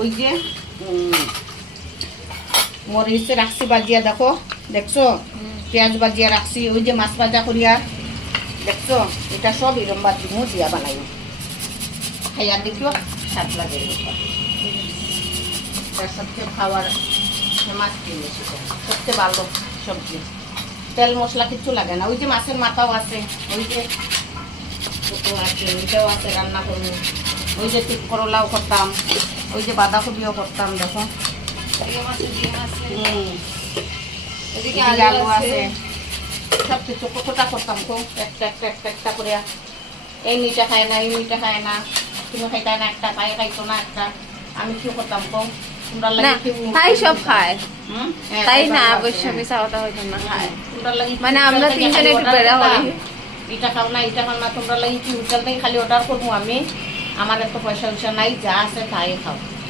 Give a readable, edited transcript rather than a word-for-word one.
ওই যে মরিচে রাখছি বাজিয়া, দেখো দেখছো, পেঁয়াজ বাজিয়া রাখছি, ওই যে মাছ ভাজা করিয়া দেখছো, এটা সব এরম বাজিমু দিয়া বানাই, খাইয়া দেখিও স্বাদ লাগে। সবচেয়ে খাওয়ার মাছ জিনিস, সবচেয়ে ভালো সবজি, তেল মশলা কিছু লাগে না। ওই যে মাছের মাথাও আছে, ওই যে আছে, ওইটাও আছে, রান্না করবো। ওই যে তিল করলাও করতাম, ওই যে বাঁধাকপিও করতাম, দেখো এদিকে আলু আছে, সব কিছু কতটা করতাম তো, একটা একটা একটা একটা করে। এই মিটা খায় না, এই মিটা খায় না, তুমি খাইতে না একটা, পায়ে খাইতো না একটা, আমি কি করতাম কম, তোমরা লাগে তাই সব খায়, তাই না অবশ্য মিশা কথা হইতো না খায়, তোমরা লাগে মানে আমরা তিনজনে একটু বেড়া হই, এটা খাও না এটা খাও না, তোমরা লাগে কি হোটেল থেকে খালি অর্ডার করবো আমি, আমার এত পয়সা উয়সা নাই, যা আছে তাই খাও।